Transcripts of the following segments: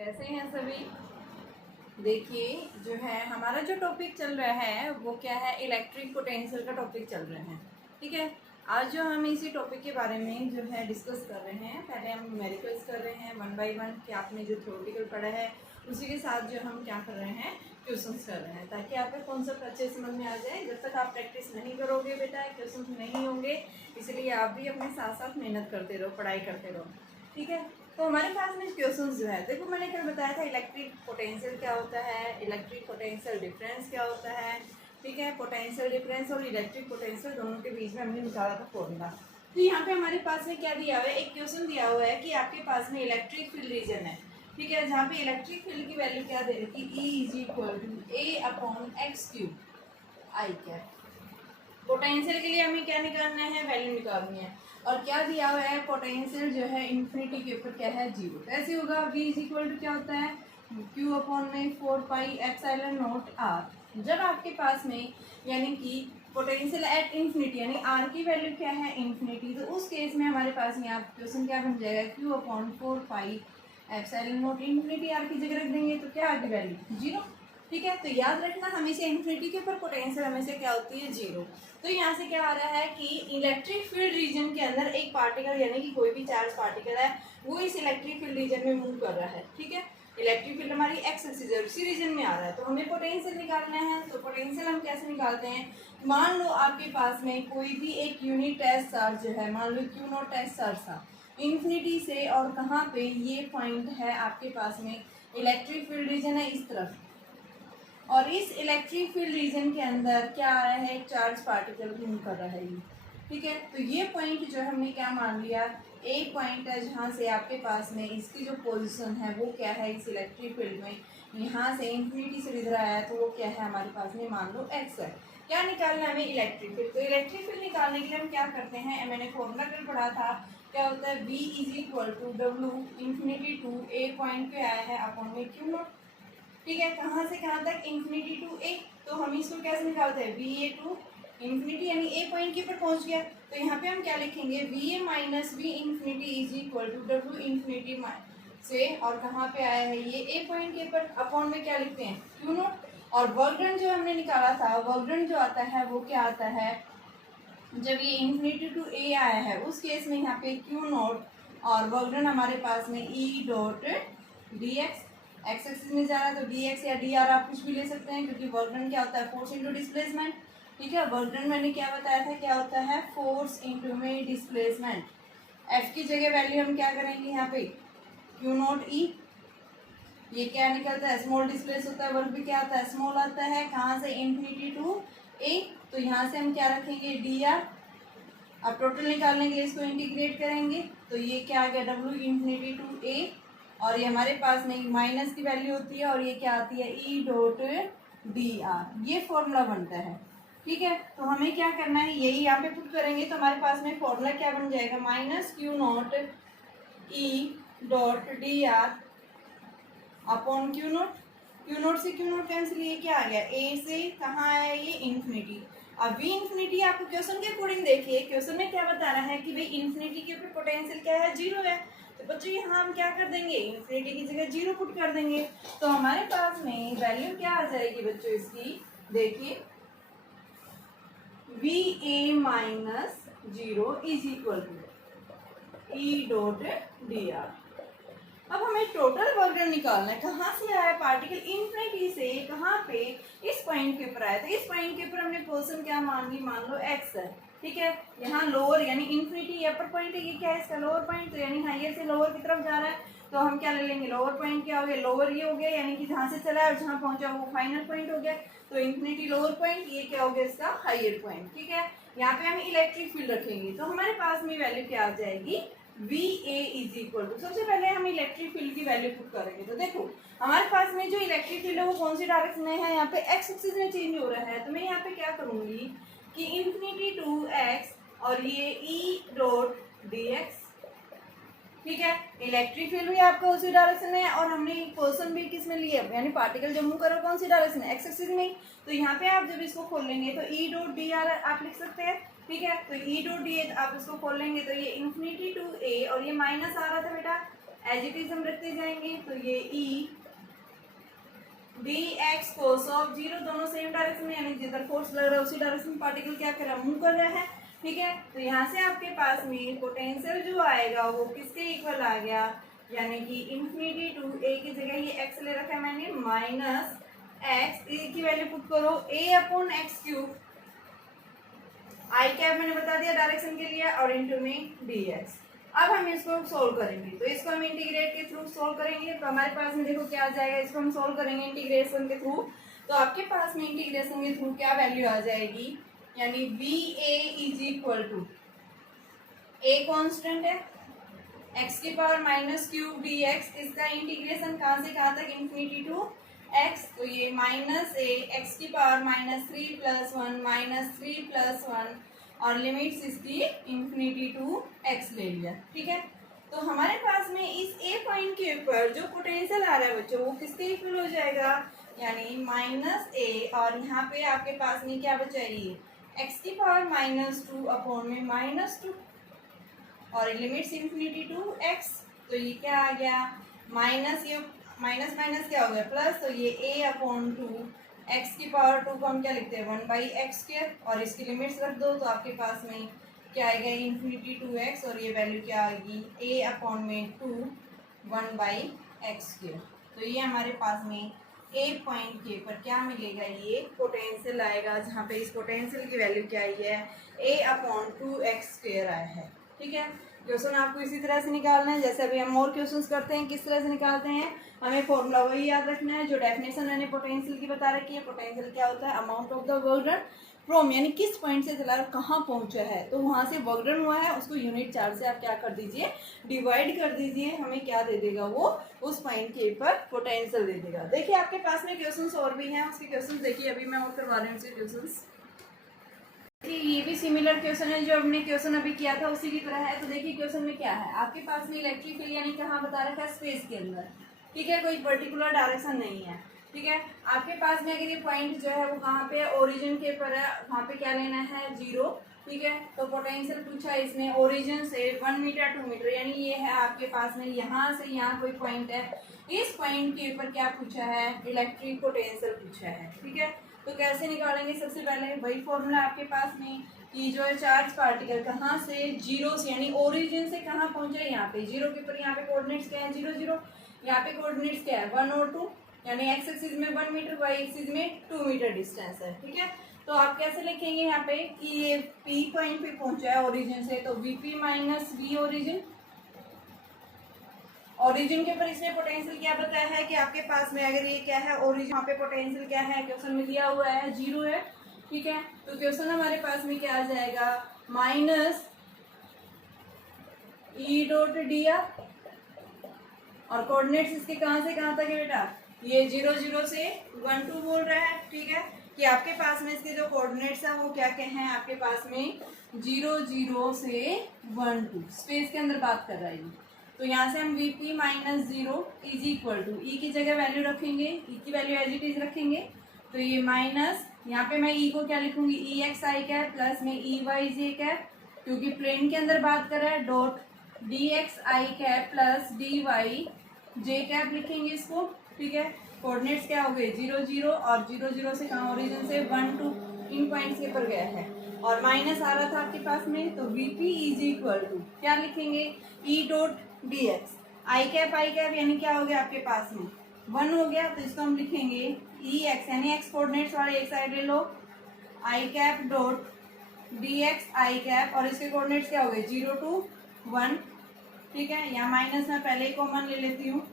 कैसे हैं सभी। देखिए जो है हमारा जो टॉपिक चल रहा है वो क्या है, इलेक्ट्रिक पोटेंशियल का टॉपिक चल रहा है। ठीक है, आज जो हम इसी टॉपिक के बारे में जो है डिस्कस कर रहे हैं। पहले हम न्यूमेरिकल्स कर रहे हैं 1 बाय 1 कि आपने जो थ्योरेटिकल पढ़ा है उसी के साथ जो हम क्या कर रहे हैं, क्वेश्चंस कर रहे हैं, ताकि आपको कॉन्सेप्ट अच्छे समझ में आ जाए। जब तक आप प्रैक्टिस नहीं करोगे बेटा क्वेश्चंस नहीं होंगे, इसलिए आप भी अपने साथ साथ मेहनत करते रहो, पढ़ाई करते रहो। ठीक है, तो हमारे पास में क्वेश्चंस जो है, देखो मैंने कल बताया था इलेक्ट्रिक पोटेंशियल क्या होता है, इलेक्ट्रिक पोटेंशियल डिफरेंस क्या होता है। ठीक है, पोटेंशियल डिफरेंस और इलेक्ट्रिक पोटेंशियल दोनों के बीच में हमने निकाला था फॉर्मूला। तो यहाँ पे हमारे पास में क्या दिया हुआ है, एक क्वेश्चन दिया हुआ है कि आपके पास में इलेक्ट्रिक फील्ड रीजन है। ठीक है, जहाँ पे इलेक्ट्रिक फील्ड की वैल्यू क्या दे रखी, E=A/x³ आई कैप। पोटेंशियल के लिए हमें क्या निकालना है, वैल्यू निकालनी है। और क्या दिया हुआ है, पोटेंशियल जो है इन्फिनिटी के ऊपर क्या है, 0। कैसे होगा, V क्या होता है, Q/4πε0r। जब आपके पास में यानी कि पोटेंशियल एट इन्फिनिटी यानी आर की वैल्यू क्या है, इन्फिनिटी, तो उस केस में हमारे पास यहाँ क्वेश्चन क्या बन जाएगा, Q/4πε0 इन्फिनिटी आर की जगह रख देंगे तो क्या आगे वैल्यू 0। ठीक है, तो याद रखना हमेशा इन्फिनिटी के ऊपर पोटेंशियल हमेशा क्या होती है, 0। तो यहाँ से क्या आ रहा है कि इलेक्ट्रिक फील्ड रीजन के अंदर एक पार्टिकल यानी कि कोई भी चार्ज पार्टिकल है वो इस इलेक्ट्रिक फील्ड रीजन में मूव कर रहा है। ठीक है, इलेक्ट्रिक फील्ड हमारी एक्स एक्सिस है, उसी रीजन में आ रहा है, तो हमें पोटेंशियल निकालना है। तो पोटेंशियल हम कैसे निकालते हैं, मान लो आपके पास में कोई भी एक यूनिट टेस्ट चार्ज जो है, मान लो Q0 टेस्ट चार्ज था इन्फिनिटी से, और कहाँ पे ये पॉइंट है आपके पास में इलेक्ट्रिक फील्ड रीजन है इस तरफ, और इस इलेक्ट्रिक फील्ड रीजन के अंदर क्या आ रहा है, एक चार्ज पार्टिकल मूव कर रहा है ये। ठीक है, तो ये पॉइंट जो हमने क्या मान लिया, एक पॉइंट है जहाँ से आपके पास में इसकी जो पोजीशन है वो क्या है, इस इलेक्ट्रिक फील्ड में यहाँ से इन्फिनिटी से इधर आया तो वो क्या है हमारे पास में, मान लो x है। क्या निकालना है हमें, इलेक्ट्रिक फील्ड। तो इलेक्ट्रिक फील्ड निकालने के लिए हम क्या करते हैं, मैंने फॉर्मूला कल पढ़ा था, क्या होता है, V=W infinity to A point पे आया है अपॉन में Q0। ठीक है, कहाँ से कहाँ तक, इन्फिनिटी टू ए। तो हम इसको कैसे निकालते हैं, VA टू इन्फिनिटी यानी ए पॉइंट के ऊपर पहुँच गया, तो यहाँ पे हम क्या लिखेंगे, VA minus V infinity W infinity से, और कहाँ पे आया है ये ए पॉइंट के ऊपर, अपॉन में क्या लिखते हैं, Q0। और वर्क डन जो हमने निकाला था, वर्क डन जो आता है वो क्या आता है, जब ये इन्फिनिटी टू ए आया है उस केस में यहाँ पे Q0 और वर्क डन हमारे पास में E.dx, एक्स एक्सिस में जा रहा है तो dx या dr आप कुछ भी ले सकते हैं, क्योंकि वर्क डन क्या होता है, फोर्स इंटू डिस्प्लेसमेंट। ठीक है, वर्क डन मैंने क्या बताया था, क्या होता है, फोर्स इंटू में डिस्प्लेसमेंट। f की जगह वैल्यू हम क्या करेंगे यहाँ पे, Q0e, ये क्या निकलता है, स्मॉल डिस्प्लेस होता है, वर्क भी क्या आता है, स्मॉल आता है, कहाँ से, इन्फिनिटी टू ए, तो यहाँ से हम क्या रखेंगे, dr। अब टोटल निकालने के लिए इसको इंटीग्रेट करेंगे तो ये क्या आ गया, W इन्फिनिटी टू ए, और ये हमारे पास में माइनस की वैल्यू होती है, और ये क्या आती है, E.dr, ये फॉर्मूला बनता है। ठीक है, तो हमें क्या करना है, यही यहाँ पे पुट करेंगे तो हमारे पास में फॉर्मूला क्या बन जाएगा, -Q0 E.dr upon Q0। Q0 से Q0 कैंसिल, ये क्या आ गया, ए से कहाँ आया ये, इन्फिनिटी। अब V इन्फिनिटी आपको क्वेश्चन के अकॉर्डिंग देखिए, क्वेश्चन में क्या बता रहा है कि भाई इन्फिनिटी के ऊपर पोटेंशियल क्या है, 0 है, तो बच्चों यहाँ हम क्या कर देंगे, इन्फिनिटी की जगह 0 पुट कर देंगे, तो हमारे पास में वैल्यू क्या आ जाएगी बच्चों इसकी, देखिए VA-0 = E.dr। अब हमें टोटल वर्क डन निकालना है, कहाँ से आया पार्टिकल, इन्फिनिटी से कहाँ पे, इस पॉइंट के ऊपर आया, तो इस पॉइंट के ऊपर हमने पोजीशन क्या मान ली, मान लो x है। ठीक है, यहाँ लोअर यानी इन्फिनिटी अपर पॉइंट है, ये क्या है इसका लोअर पॉइंट, तो यानी हाइयर से लोअर की तरफ जा रहा है, तो हम क्या ले लेंगे, लोअर पॉइंट क्या हो गया, लोअर ये हो गया, यानी कि जहाँ से चला है और जहाँ पहुँचा वो फाइनल पॉइंट हो गया, तो इन्फिनिटी लोअर पॉइंट, ये क्या हो गया इसका हाइयर पॉइंट। ठीक है, यहाँ पे हम इलेक्ट्रिक फील्ड रखेंगे तो हमारे पास में वैल्यू क्या आ जाएगी, VA सबसे पहले हम इलेक्ट्रिक फील्ड की वैल्यू पुट करेंगे। तो देखो हमारे पास में जो इलेक्ट्रिक फील्ड है वो कौन सी डायरेक्शन में है, यहाँ पे एक्स एक्सिस में चेंज हो रहा है, तो मैं यहाँ पे क्या करूँगी कि इन्फिनिटी टू एक्स और ये E.dx। ठीक है, इलेक्ट्रिक फील्ड भी आपका उसी डायरेक्शन में है, और हमने पोजीशन भी किस में लिया, यानी पार्टिकल जो मूव कर रहा है कौन सी डायरेक्शन है, एक्स एक्सिस में। तो यहाँ पे आप जब इसको खोल लेंगे तो E.dr आप लिख सकते हैं। ठीक है, तो E.dr आप इसको खोल लेंगे तो ये इन्फिनिटी टू ए, और ये माइनस आ रहा था बेटा, एज इट इज हम रखते जाएंगे, तो ये D x cos of zero, दोनों सेम डायरेक्शन में, यानी जिधर फोर्स लग रहा है उसी डायरेक्शन में पार्टिकल क्या कर रहा है, मूव कर रहा है। ठीक है, तो यहाँ से आपके पास में पोटेंशियल जो आएगा वो किसके इक्वल आ गया, यानी कि इन्फिनिटी टू ए की जगह ये एक्स ले रखा है मैंने, माइनस एक्स, ए की वैल्यू पुट करो ए अपॉन एक्स क्यूब, आई कैप मैंने बता दिया डायरेक्शन के लिए, और इंटू में डी एक्स। अब हम इसको सोल्व करेंगे, तो इसको हम इंटीग्रेट के थ्रू सोल्व करेंगे, तो हमारे पास में देखो क्या आ जाएगा, इसको हम सोल्व करेंगे इंटीग्रेशन के थ्रू, तो आपके पास में इंटीग्रेशन के थ्रू क्या वैल्यू आ जाएगी, यानी V A is equal to, A constant है, एक्स की power minus cube D X, इसका इंटीग्रेशन कहाँ से कहाँ तक, इन्फिनिटी टू एक्स, तो ये माइनस ए एक्स की पावर माइनस 3 + 1 माइनस 3 + 1, और लिमिट्स इसकी इन्फिनिटी टू एक्स ले लिया। ठीक है, तो हमारे पास में इस ए पॉइंट के ऊपर जो पोटेंशियल आ रहा है बच्चों वो किसके इक्वल हो जाएगा, यानी माइनस ए, और यहाँ पे आपके पास में क्या बचा, ये एक्स की पावर -2 अपॉन में -2, और लिमिट्स इन्फिनिटी टू एक्स, तो ये क्या आ गया, माइनस, ये माइनस माइनस क्या हो गया प्लस, तो ये ए अपॉन 2, एक्स की पावर 2 को हम क्या लिखते हैं 1/x², और इसकी लिमिट्स रख दो तो आपके पास में क्या आएगा, इन्फिनिटी टू एक्स, और ये वैल्यू क्या आएगी, ए अपॉन में 2 1/x²। तो ये हमारे पास में ए पॉइंट के ऊपर क्या मिलेगा, ये पोटेंशियल आएगा, जहाँ पे इस पोटेंशियल की वैल्यू क्या आई है, ए अपॉन 2x² आया है। ठीक है, क्वेश्चन आपको इसी तरह से निकालना है, जैसे अभी हम और क्वेश्चंस करते हैं किस तरह से निकालते हैं, हमें फॉर्मूला वही याद रखना है जो डेफिनेशन मैंने पोटेंशियल की बता रखी है। पोटेंशियल क्या होता है, amount of the work done from, यानी किस पॉइंट से चला कहाँ पहुंचा है, तो वहां से वर्क डन हुआ है उसको यूनिट चार्ज से आप क्या कर दीजिए, डिवाइड कर दीजिए, हमें क्या दे देगा वो, उस पॉइंट के ऊपर पोटेंशियल दे देगा। देखिए आपके पास में क्वेश्चन और भी हैं, उसके क्वेश्चन देखिए, अभी मैं और करवा रही हूँ उसके क्वेश्चन। ये भी सिमिलर क्वेश्चन है जो हमने क्वेश्चन अभी किया था उसी की तरह है। तो देखिए क्वेश्चन में क्या है, आपके पास में इलेक्ट्रिक फील्ड यानी कहाँ बता रखा है, स्पेस के अंदर। ठीक है, कोई पर्टिकुलर डायरेक्शन नहीं है। ठीक है, आपके पास में अगर ये पॉइंट जो है वो कहाँ पे, ओरिजिन के ऊपर है, वहाँ पे क्या लेना है, 0। ठीक है, तो पोटेंशियल पूछा है इसने ओरिजिन से 1 मीटर 2 मीटर, यानी ये है आपके पास में यहाँ से यहाँ कोई पॉइंट है, इस पॉइंट के ऊपर क्या पूछा है, इलेक्ट्रिक पोटेंशियल पूछा है। ठीक है, तो कैसे निकालेंगे, सबसे पहले वही फॉर्मूला आपके पास में कि जो है चार्ज पार्टिकल कहाँ से, 0 से, यानी ओरिजिन से कहाँ पहुंचे, यहाँ पे 0 के ऊपर, यहाँ पे कोऑर्डिनेट्स क्या है 0 0, यहाँ पे कोऑर्डिनेट्स क्या है 1 और 2, यानी एक्स एक्सिस में 1 मीटर, वाई एक्सिस में 2 मीटर डिस्टेंस है। ठीक है, तो आप कैसे लिखेंगे यहाँ पे कि ये पी पॉइंट पे पहुंचा है ओरिजिन से, तो VP minus V origin, origin के ऊपर इसने पोटेंशियल क्या बताया है कि आपके पास में अगर ये क्या है ओरिजिन, यहाँ पे पोटेंशियल क्या है, क्वेश्चन में दिया हुआ है 0 है। ठीक है, तो क्वेश्चन हमारे पास में क्या आ जाएगा, minus E dot D R, और कोऑर्डिनेट्स इसके कहाँ से कहाँ तक है बेटा, ये 0 0 से 1 2 बोल रहा है। ठीक है, कि आपके पास में इसके जो कोऑर्डिनेट्स है वो क्या क्या हैं, आपके पास में 0 0 से 1 2 स्पेस के अंदर बात कर रहा है ये। तो यहाँ से हम Vp minus 0 is equal to, E की जगह वैल्यू रखेंगे, ई की वैल्यू एज इट इज रखेंगे, तो ये माइनस, यहाँ पे मैं ई को क्या लिखूंगी, ई एक्स आई कैप प्लस में ई वाई जे कैप, क्योंकि प्लेन के अंदर बात कर रहा है, डॉट डी एक्स आई कैप प्लस डी वाई जे कैप लिखेंगे इसको। ठीक है, कोऑर्डिनेट्स क्या हो गए 0 0, और 0 0 से कहाँ ओरिजिन से 1 2 इन पॉइंट्स के ऊपर गया है, और माइनस आ रहा था आपके पास में, तो Vp इज इक्वल टू क्या लिखेंगे, ई डॉट डी एक्स आई कैप यानी क्या हो गया आपके पास में 1 हो गया, तो इसको हम लिखेंगे ई एक्स, यानी एक्स कोऑर्डिनेट्स वाले एक साइड ले लो, आई कैप डॉट डी एक्स आई कैप, और इसके कोऑर्डिनेट्स क्या हो गए 0 2 1। ठीक है, यहाँ माइनस में पहले ही कॉमन ले लेती हूँ,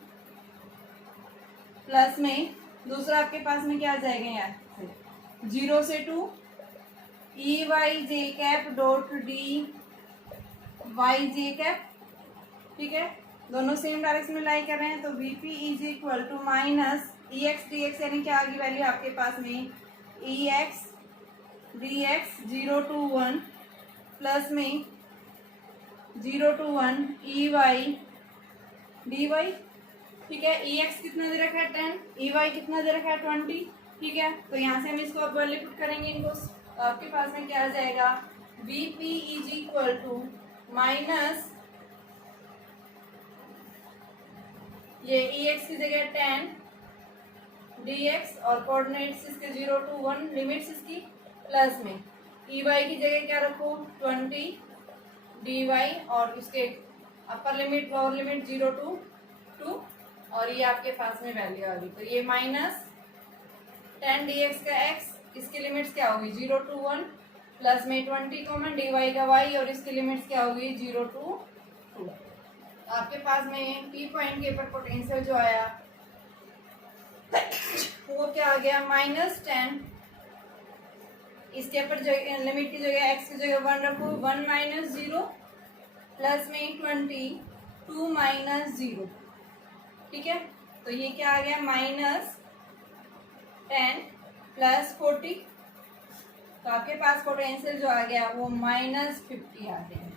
प्लस में दूसरा आपके पास में क्या आ जाएगा यार 0 से 2 ई वाई जे कैप डॉट डी वाई जे कैप। ठीक है, दोनों सेम डायरेक्शन में लाई कर रहे हैं, तो Vp is equal to minus e x d x, यानी क्या आ गई वैल्यू आपके पास में e x d x 0 to 1 plus में 0 to 1 e y d y. ठीक है, ई एक्स कितना दे रखा है 10, ई वाई कितना दे रखा है 20। ठीक है, तो यहाँ से हम इसको अब वैल्यू पुट करेंगे इनको, तो आपके पास में क्या आ जाएगा Vp is equal to minus ये ई एक्स की जगह 10 dx और कोऑर्डिनेट्स इसके 0 to 1, लिमिट्स इसकी प्लस में ई वाई की जगह क्या रखो 20 dy और उसके upper limit lower limit 0 to 2 और ये आपके पास में वैल्यू आ गई। तो ये माइनस 10 dx का x, इसकी लिमिट्स क्या होगी 0 to 1, प्लस में 20 कॉमन dy का y और इसकी लिमिट्स क्या होगी 0 to 2। आपके पास में P पॉइंट के ऊपर पोटेंशियल जो आया वो क्या आ गया -10, इसके ऊपर लिमिट की जगह x की जगह 1 रखो, 1 - 0 प्लस में 20 2 - 0, ठीक है। तो ये क्या आ गया -10 प्लस 40, तो आपके पास पोटेंशियल जो आ गया वो -50 आ गया,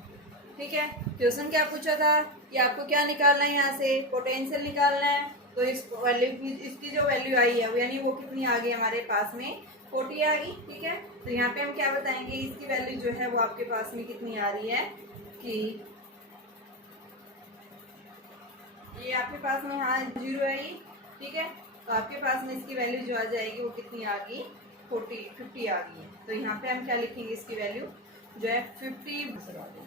ठीक है। क्वेश्चन क्या पूछा था कि आपको क्या निकालना है, यहाँ से पोटेंशियल निकालना है। तो इस वैल्यू इसकी जो वैल्यू आई है यानी वो कितनी आ गई हमारे पास में 40 आ गई, ठीक है। तो यहाँ पे हम क्या बताएंगे इसकी वैल्यू जो है वो आपके पास में कितनी आ रही है कि ये आपके पास में यहाँ 0 है ये, ठीक है। तो आपके पास में इसकी वैल्यू जो आ जाएगी वो कितनी आ गई 50 आ गई है। तो यहाँ पे हम क्या लिखेंगे इसकी वैल्यू जो है 50 आ गई।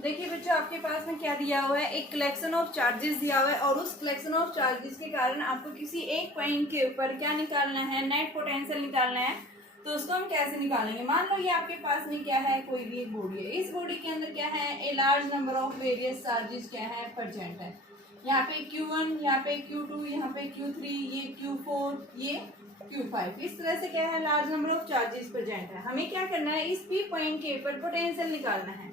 देखिए बच्चों आपके पास में क्या दिया हुआ है, एक कलेक्शन ऑफ चार्जेस दिया हुआ है और उस कलेक्शन ऑफ चार्जेस के कारण आपको किसी एक पॉइंट के ऊपर क्या निकालना है, नेट पोटेंशियल निकालना है। तो उसको हम कैसे निकालेंगे, मान लो ये आपके पास में क्या है कोई भी एक बॉडी है, इस बॉडी के अंदर क्या है a large number of various charges क्या है प्रेजेंट है। यहाँ पे Q1, यहाँ पे Q2, यहाँ पे Q3, ये Q4, ये Q5, इस तरह से क्या है large number of charges present है। हमें क्या करना है इस P पॉइंट के ऊपर पोटेंशियल निकालना है,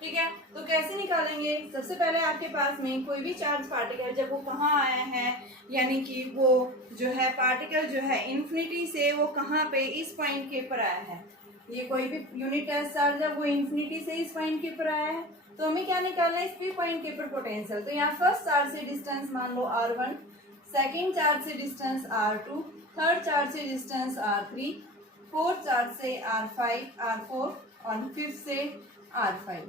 ठीक है। तो कैसे निकालेंगे, सबसे पहले आपके पास में कोई भी चार्ज पार्टिकल जब वो कहाँ आया है, यानी कि वो जो है पार्टिकल जो है इन्फिनिटी से वो कहाँ पे इस पॉइंट के ऊपर आया है, ये कोई भी यूनिट चार्ज जब वो इन्फिनिटी से इस पॉइंट के ऊपर आया है तो हमें क्या निकालना है इस पी पॉइंट के ऊपर पोटेंशियल। तो यहाँ फर्स्ट चार्ज से डिस्टेंस मान लो r1, सेकेंड चार्ज से डिस्टेंस r2, थर्ड चार्ज से डिस्टेंस r3, फोर्थ चार्ज से r4 और फिफ्थ से r5,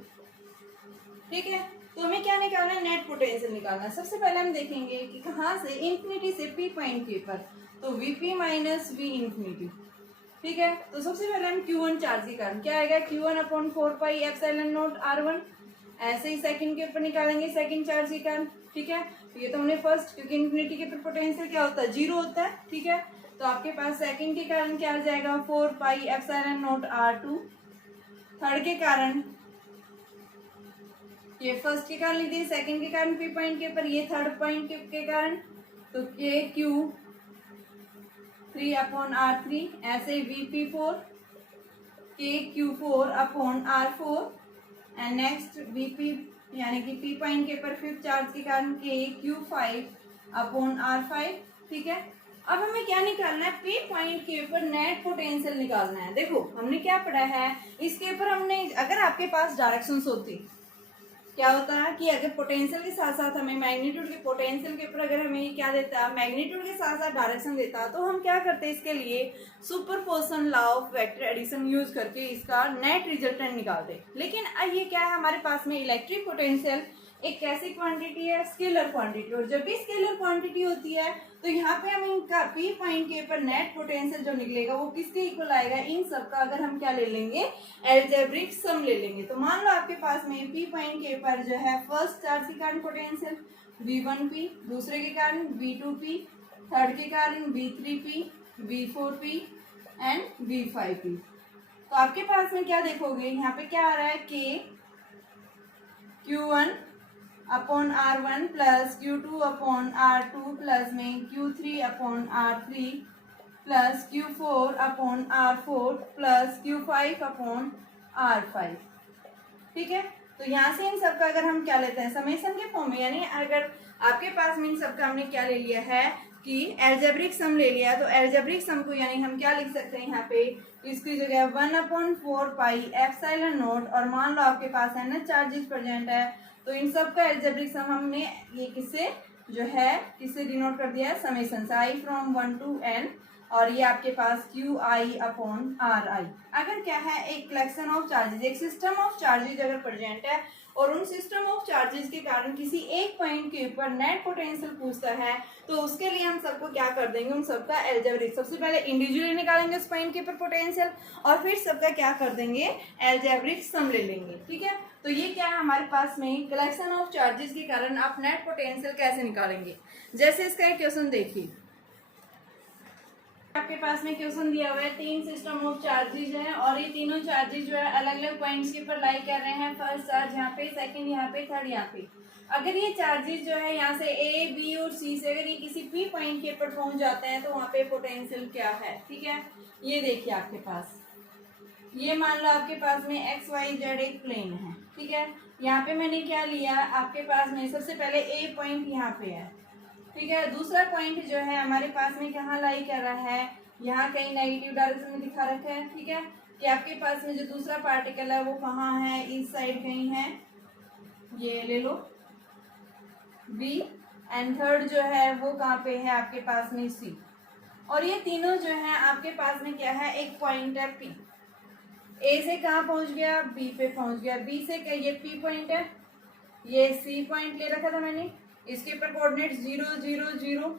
ठीक है। तो हमें क्या निकालना है नेट पोटेंशियल निकालना है। सबसे पहले हम देखेंगे कि कहाँ से इन्फिनिटी से पी पॉइंट के ऊपर, तो Vp माइनस वी इन्फिनिटी, ठीक है। तो सबसे पहले हम Q1 चार्ज के कारण क्या आएगा Q1/4πε0 r1, ऐसे ही सेकंड के ऊपर निकालेंगे सेकंड चार्ज के कारण, ठीक है। तो ये तो हमने फर्स्ट, क्योंकि इन्फिनिटी के ऊपर पोटेंशियल क्या होता है 0 होता है, ठीक है। तो आपके पास सेकंड के कारण क्या आ जाएगा 4πε0 r2, थर्ड के कारण ये फर्स्ट के कारण लिख दिए, सेकंड के कारण पी पॉइंट के ऊपर, ये थर्ड पॉइंट के कारण तो ये Q3/r3, ऐसे Vp4 KQ4/r4 and next Vp यानी कि पी पॉइंट के ऊपर फिफ्थ चार्ज के कारण KQ5/r5, ठीक है। अब हमें क्या निकालना है पी पॉइंट के ऊपर नेट पोटेंशियल निकालना है। देखो हमने क्या पढ़ा है इसके ऊपर, हमने अगर आपके पास डायरेक्शंस होती क्या होता है कि अगर पोटेंशियल के साथ साथ हमें मैग्नीट्यूड के पोटेंशियल के ऊपर अगर हमें क्या देता है मैग्नीट्यूड के साथ साथ डायरेक्शन देता है तो हम क्या करते हैं इसके लिए superposition law of vector addition use करके इसका नेट रिजल्टेंट निकालते। लेकिन ये क्या है हमारे पास में इलेक्ट्रिक पोटेंशियल एक कैसी क्वांटिटी है स्केलर क्वांटिटी, और जब भी स्केलर क्वांटिटी होती है तो यहाँ पे हम इनका पी पॉइंट के ऊपर नेट पोटेंशियल जो निकलेगा वो किसके इक्वल आएगा, इन सब का अगर हम क्या ले लेंगे एल्जेब्रिक सम ले लेंगे। तो मान लो आपके पास में पी पॉइंट के ऊपर जो है फर्स्ट चार्ज के कारण पोटेंशियल V1p, दूसरे के कारण V2p, थर्ड के कारण V3p, V4p एंड V5p। तो आपके पास में क्या देखोगे यहाँ पे क्या आ रहा है Q1/r1 प्लस Q2/r2 प्लस में Q3/r3 plus Q4/r4 plus Q5/r5, ठीक है। तो यहाँ से इन सब का अगर हम क्या लेते हैं समेशन के फॉर्म में, यानी अगर आपके पास में इन सब का हमने क्या ले लिया है कि एल्जेब्रिक सम ले लिया, तो एल्जेब्रिक सम को यानी हम क्या लिख सकते हैं यहाँ पे इसकी जगह 1/4πε0, और मान लो आपके पास है ना चार्जेस प्रेजेंट है तो इन सब का एल्जेब्रिक सम हमने ये किससे जो है किससे डिनोट कर दिया है समेशन से i फ्रॉम 1 to n, और ये आपके पास QI/RI। अगर क्या है एक कलेक्शन ऑफ चार्जेस एक सिस्टम ऑफ चार्जेस अगर प्रेजेंट है और उन सिस्टम ऑफ चार्जेस के कारण किसी एक पॉइंट के ऊपर नेट पोटेंशियल पूछता है, तो उसके लिए हम सबको क्या कर देंगे, उन सबका एल्जेब्रिक, सबसे पहले इंडिविजुअली निकालेंगे उस पॉइंट के ऊपर पोटेंशियल, और फिर सबका क्या कर देंगे, एल्जेब्रिक सम ले लेंगे। ठीक है, तो ये क्या है हमारे पास में, कलेक्शन ऑफ चार्जेस के कारण आप नेट पोटेंशियल कैसे निकालेंगे। जैसे इसका एक क्वेश्चन देखिए, आपके पास में क्वेश्चन दिया हुआ है, 3 सिस्टम ऑफ चार्जेज है और ये तीनों चार्जेज जो है अलग अलग पॉइंट्स के ऊपर लाई कर रहे हैं। फर्स्ट चार्ज यहाँ पे, सेकंड यहाँ पे, थर्ड यहाँ पे। अगर ये चार्जेस जो है यहाँ से ए, बी और सी से अगर ये किसी पी पॉइंट के ऊपर पहुंच जाते हैं तो वहाँ पे पोटेंशियल क्या है। ठीक है, ये देखिए आपके पास, ये मान लो आपके पास में एक्स वाई जेड एक प्लेन है। ठीक है, यहाँ पे मैंने क्या लिया, आपके पास में सबसे पहले ए पॉइंट यहाँ पे है। ठीक है, दूसरा पॉइंट जो है हमारे पास में कहाँ लाई कर रहा है, यहाँ कहीं नेगेटिव डायरेक्शन में दिखा रखा है। ठीक है, कि आपके पास में जो दूसरा पार्टिकल है वो कहाँ है, इस साइड कहीं है, ये ले लो बी, एंड थर्ड जो है वो कहाँ पे है आपके पास में सी। और ये तीनों जो है आपके पास में क्या है, एक पॉइंट है पी। ए से कहाँ पहुंच गया, बी पे पहुंच गया, बी से ये पी पॉइंट है, ये सी पॉइंट ले रखा था मैंने, इसके ऊपर कोऑर्डिनेट्स 0 0 0,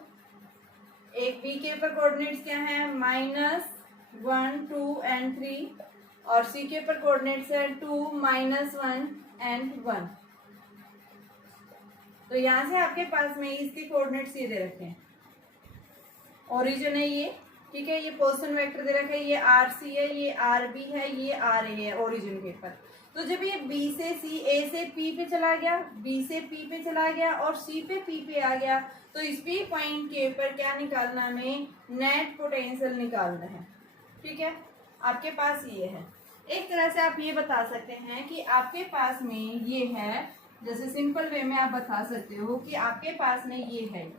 एक बी के ऊपर कोऑर्डिनेट्स क्या है, -1 2 एंड 3, और सी के ऊपर कोऑर्डिनेट्स है 2 -1 एंड 1। तो यहाँ से आपके पास में इसके कोऑर्डिनेट्स ये दे रखे हैं, ओरिजिन है ये। ठीक है, ये पोजीशन वेक्टर दे रखा है, ये आर सी है, ये आर बी है, ये आर ए है ओरिजिन के ऊपर। तो जब ये बी से सी, ए से पी पे चला गया, बी से पी पे चला गया और सी पे पी पे आ गया, तो इस पी पॉइंट के ऊपर क्या निकालना, हमें नेट पोटेंशियल निकालना है। ठीक है, आपके पास ये है। एक तरह से आप ये बता सकते हैं कि आपके पास में ये है, जैसे सिंपल वे में आप बता सकते हो कि आपके पास में ये है,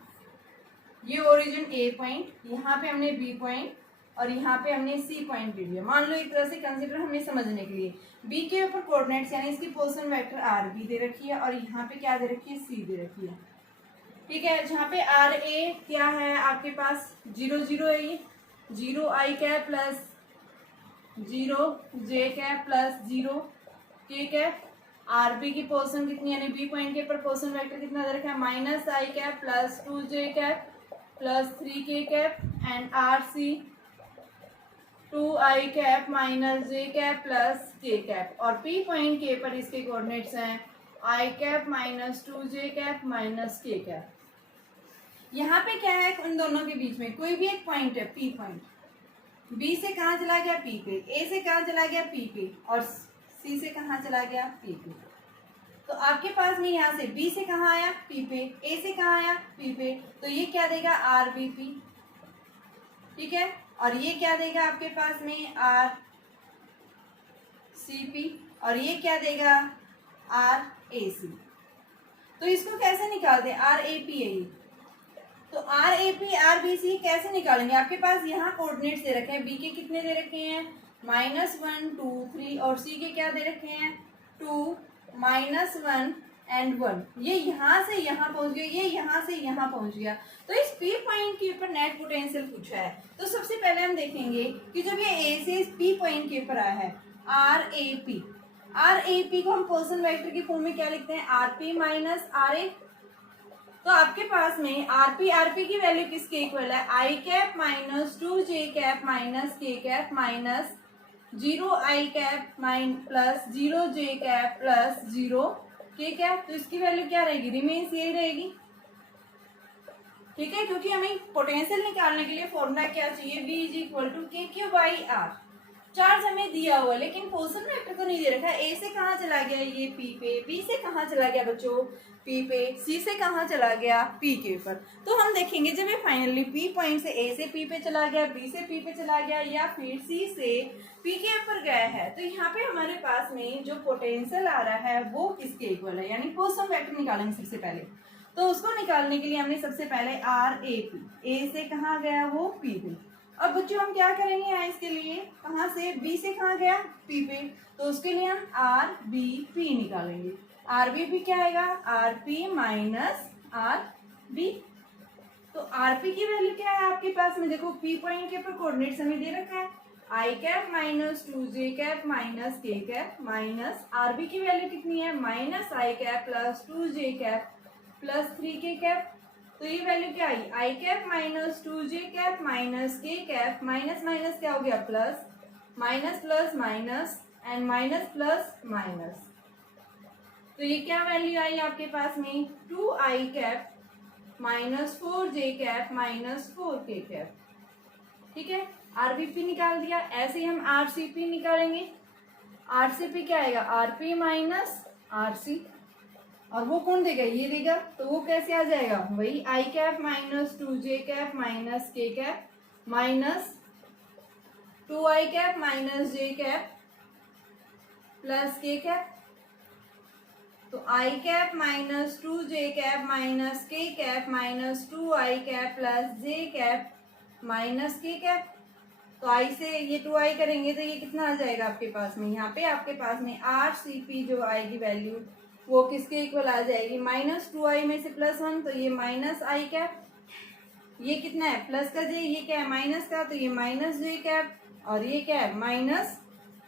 ये ओरिजिन ए पॉइंट, यहाँ पे हमने बी पॉइंट और यहाँ पे हमने सी पॉइंट ले लिया। मान लो एक तरह से कंसीडर हमें समझने के लिए, बी के ऊपर कोऑर्डिनेट्स यानी इसकी पोजीशन वेक्टर आर बी दे रखी है और यहाँ पे क्या दे रखी है, सी दे रखी है। ठीक है, जहाँ पे आर ए क्या है आपके पास 0 0 है, ये 0 i cap plus 0 j cap plus 0 k cap. R B की पोजीशन कितनी, यानी बी पॉइंट के ऊपर पोजीशन वेक्टर कितना दे रखा है, -i cap plus 2j cap plus 3k cap, and R C 2i cap -j cap plus k cap. और p point के ऊपर इसके कोऑर्डिनेट्स हैं i cap -2j cap -k cap. यहाँ पे क्या है, उन दोनों के बीच में कोई भी एक पॉइंट है, p पॉइंट, b से कहाँ चला गया, p पे, a से कहाँ चला गया, p पे, और c से कहाँ चला गया, p पे। तो आपके पास में यहाँ से b से कहाँ आया, p पे, a से कहाँ आया, p पे, तो ये क्या देगा, आर बी पी। ठीक है, और ये क्या देगा आपके पास में, आर सी पी, और ये क्या देगा, आर ए सी। तो इसको कैसे निकालते हैं, आर ए पी है ये, तो आर ए पी आर बी सी कैसे निकालेंगे। आपके पास यहाँ कोऑर्डिनेट्स दे रखे हैं, बी के कितने दे रखे हैं, -1 2 3, और सी के क्या दे रखे हैं, 2 -1 एंड 1। ये यहाँ से यहाँ पहुंच गया, ये यहाँ से यहाँ पहुंच गया। तो इस पी पॉइंट के ऊपर नेट पोटेंशियल पूछा है, तो सबसे पहले हम देखेंगे कि जब ये ए से इस पी पॉइंट के ऊपर आया है, आर ए पी, आर ए पी को हम पोजीशन वेक्टर की फॉर्म में क्या लिखते हैं, r P minus r a. तो आपके पास में आर पी की वैल्यू किसके इक्वल है, i cap -2j cap -k cap minus 0 i cap plus 0 j cap plus 0 k cap. तो इसकी वैल्यू क्या रहेगी, रिमेन्स यही रहेगी। ठीक है, क्योंकि हमें पोटेंशियल निकालने के लिए फॉर्मूला क्या चाहिए, v = kq/r। चार्ज हमें दिया हुआ लेकिन पोजीशन वेक्टर तो नहीं दे रखा है। ए से कहाँ चला गया, ये पी पे, बी से कहाँ चला गया बच्चों, पी पे, सी से कहाँ चला गया, पी के ऊपर। तो हम देखेंगे जब ये फाइनली पी पॉइंट से ए से पी पे चला गया, बी से पी पे चला गया, या फिर सी से पी के ऊपर गया है, तो यहाँ पे हमारे पास में जो पोटेंशियल आ रहा है वो किसके इक्वल है, यानी पोजीशन वेक्टर निकालेंगे सबसे पहले। तो उसको निकालने के लिए हमने सबसे पहले आर ए पी, ए से कहाँ गया वो पी पे। अब बच्चों हम क्या करेंगे यहाँ, इसके लिए कहाँ से, बी से कहाँ गया, पी पे, तो उसके लिए हम आर बी पी निकालेंगे। आर बी पी क्या आएगा, R P minus R B. तो आर पी की वैल्यू क्या है आपके पास में, देखो पी पॉइंट के ऊपर कोऑर्डिनेट्स हमें दे रखा है, i cap minus 2j cap minus k cap minus r b की वैल्यू कितनी है minus i cap plus 2j cap plus 3k cap. तो ये वैल्यू क्या आई i cap minus 2j cap minus k cap minus minus क्या हो गया plus minus plus minus and minus plus minus. तो ये क्या वैल्यू आई आपके पास में 2i cap minus 4j cap minus 4k cap. ठीक है, आरबीपी निकाल दिया। ऐसे ही हम आरसीपी निकालेंगे। आरसीपी क्या आएगा आरपी माइनस आरसी, और वो कौन देगा ये देगा, तो वो कैसे आ जाएगा वही i cap minus 2j cap minus k cap minus 2i cap minus j cap plus k cap. तो i cap minus 2j cap minus k cap minus 2i cap plus j cap minus k cap. तो i से ये 2i करेंगे तो ये कितना आ जाएगा आपके पास में, यहाँ पे आपके पास में आर सी पी जो आएगी वैल्यू वो किसके इक्वल आ जाएगी माइनस 2i में से प्लस 1, तो ये माइनस आई कैप, ये कितना है प्लस का j, ये क्या है माइनस का, तो ये माइनस j कैप, और ये क्या है माइनस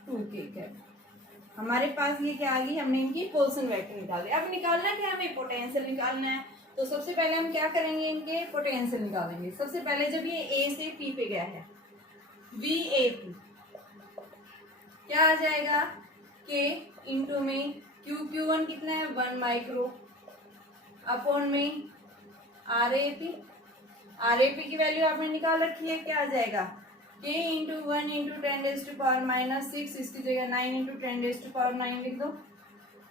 2k कैप। हमारे पास ये क्या आ गई, हमने इनकी पोजीशन वेक्टर निकाल दिया। अब निकालना क्या है हमें पोटेंशियल निकालना है। तो सबसे पहले हम क्या करेंगे इनके पोटेंशियल निकालेंगे। सबसे पहले जब ये ए से पी पे गया है वी ए पी क्या आ जाएगा के इंटू में क्यू वन कितना है 1 माइक्रो अपॉन में आर ए पी की वैल्यू आपने निकाल रखी है, क्या आ जाएगा k इंटू 1 इंटू 10⁻⁶, इसकी जगह 9 इंटू 10⁻⁹ लिख दो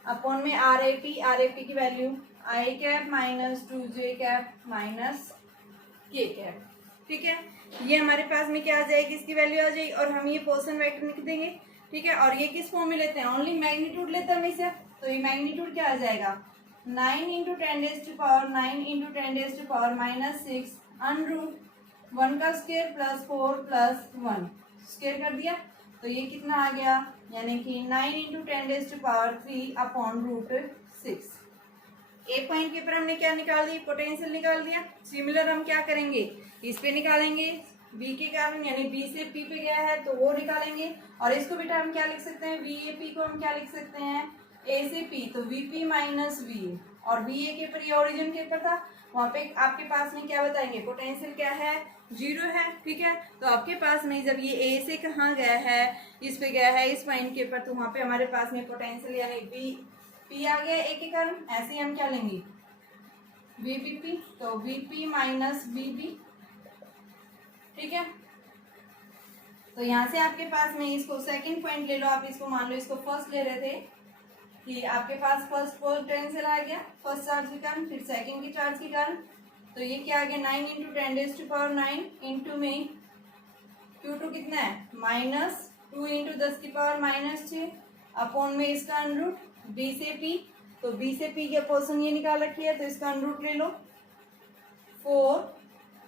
अपॉन में आर ए पी की value i cap minus 2j cap minus k cap. ठीक है, ये हमारे पास में क्या आ जाएगी इसकी वैल्यू आ जाएगी, और हम ये पोजीशन वेक्टर लिख देंगे। ठीक है, और ये किस फॉर्म में लेते हैं ओनली मैग्नीट्यूड लेते हैं हमेशा, तो ये मैग्नीट्यूड क्या आ जाएगा 9 इंटू 10⁻⁹ इंटू 10⁻⁻⁶ अनरूट 1 का स्क्वायर प्लस 4 प्लस 1 स्क्वायर कर दिया, तो ये कितना आ गया यानी कि 9 इंटू 10⁻³ अपॉन √6। ए पॉइंट के ऊपर हमने क्या निकाल दी पोटेंशियल निकाल दिया। सिमिलर हम क्या करेंगे इस पे निकालेंगे बी के कारण, यानी बी से पी पे गया है तो वो निकालेंगे, और इसको बेटा हम क्या लिख सकते हैं वी ए पी को हम क्या लिख सकते हैं ए से पी, तो V P minus V A, और वी ए के ऊपर ये ओरिजिन के ऊपर था, वहाँ पे आपके पास में क्या बताएंगे पोटेंशियल क्या है 0 है। ठीक है, तो आपके पास में जब ये ए से कहाँ गया है इस पे गया है इस पॉइंट के ऊपर, तो वहाँ पे हमारे पास में पोटेंशियल यानी वी पी आ गया ए के कारण। ऐसे ही हम क्या लेंगे वी बी पी, तो V P minus V B. ठीक है, तो यहाँ से आपके पास में इसको सेकंड पॉइंट ले लो, आप इसको मान लो इसको फर्स्ट ले रहे थे कि आपके पास फर्स्ट पोटेंशियल आ गया फर्स्ट चार्ज के कारण, फिर सेकंड के चार्ज के कारण, तो ये क्या आ गया 9 इंटू 10⁻⁹ इंटू में Q2 कितना है माइनस 2 इंटू 10⁻⁻⁶ अपॉन में इसका अनरूट बी से पी, तो बी से पी की पोजीशन ये निकाल रखी है तो इसका अनरूट ले लो 4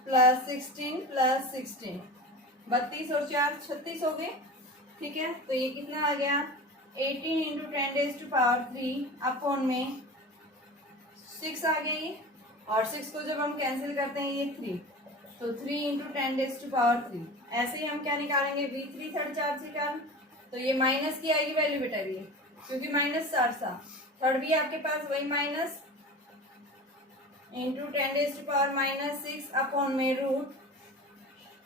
प्लस 16 प्लस 16 32 और 4 36 हो गए। ठीक है, तो ये कितना आ गया 18 इंटू 10⁻³ अपॉन में 6 आ गया ये, और 6 को जब हम कैंसिल करते हैं ये 3, तो 3 इंटू 10⁻³। ऐसे ही हम क्या निकालेंगे V3 थर्ड चार्ज के कारण, तो ये माइनस की आएगी वैल्यू बेटा ये, क्योंकि माइनस चार्ज था, थर्ड भी आपके पास वही माइनस इंटू 10⁻⁻⁶ अपॉन में रूट,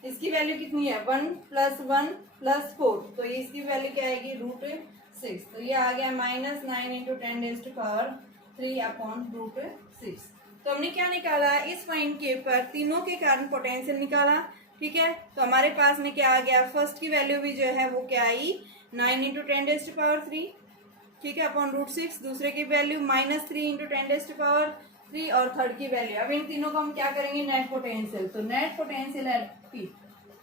इसकी वैल्यू कितनी है 1 प्लस 1 प्लस 4, तो ये इसकी वैल्यू क्या आएगी √6, तो ये आ गया माइनस 9 इंटू 10⁻³ अपॉन √6। तो हमने क्या निकाला इस पॉइंट के ऊपर तीनों के कारण पोटेंशियल निकाला। ठीक है, तो हमारे पास में क्या आ गया फर्स्ट की वैल्यू भी जो है वो क्या आई 9 इंटू 10⁻³, ठीक है अपॉन √6, दूसरे की वैल्यू माइनस 3 इंटू 10⁻³ और थर्ड की वैल्यू। अब इन तीनों को हम क्या करेंगे नेट पोटेंशियल, तो नेट पोटेंशियल है P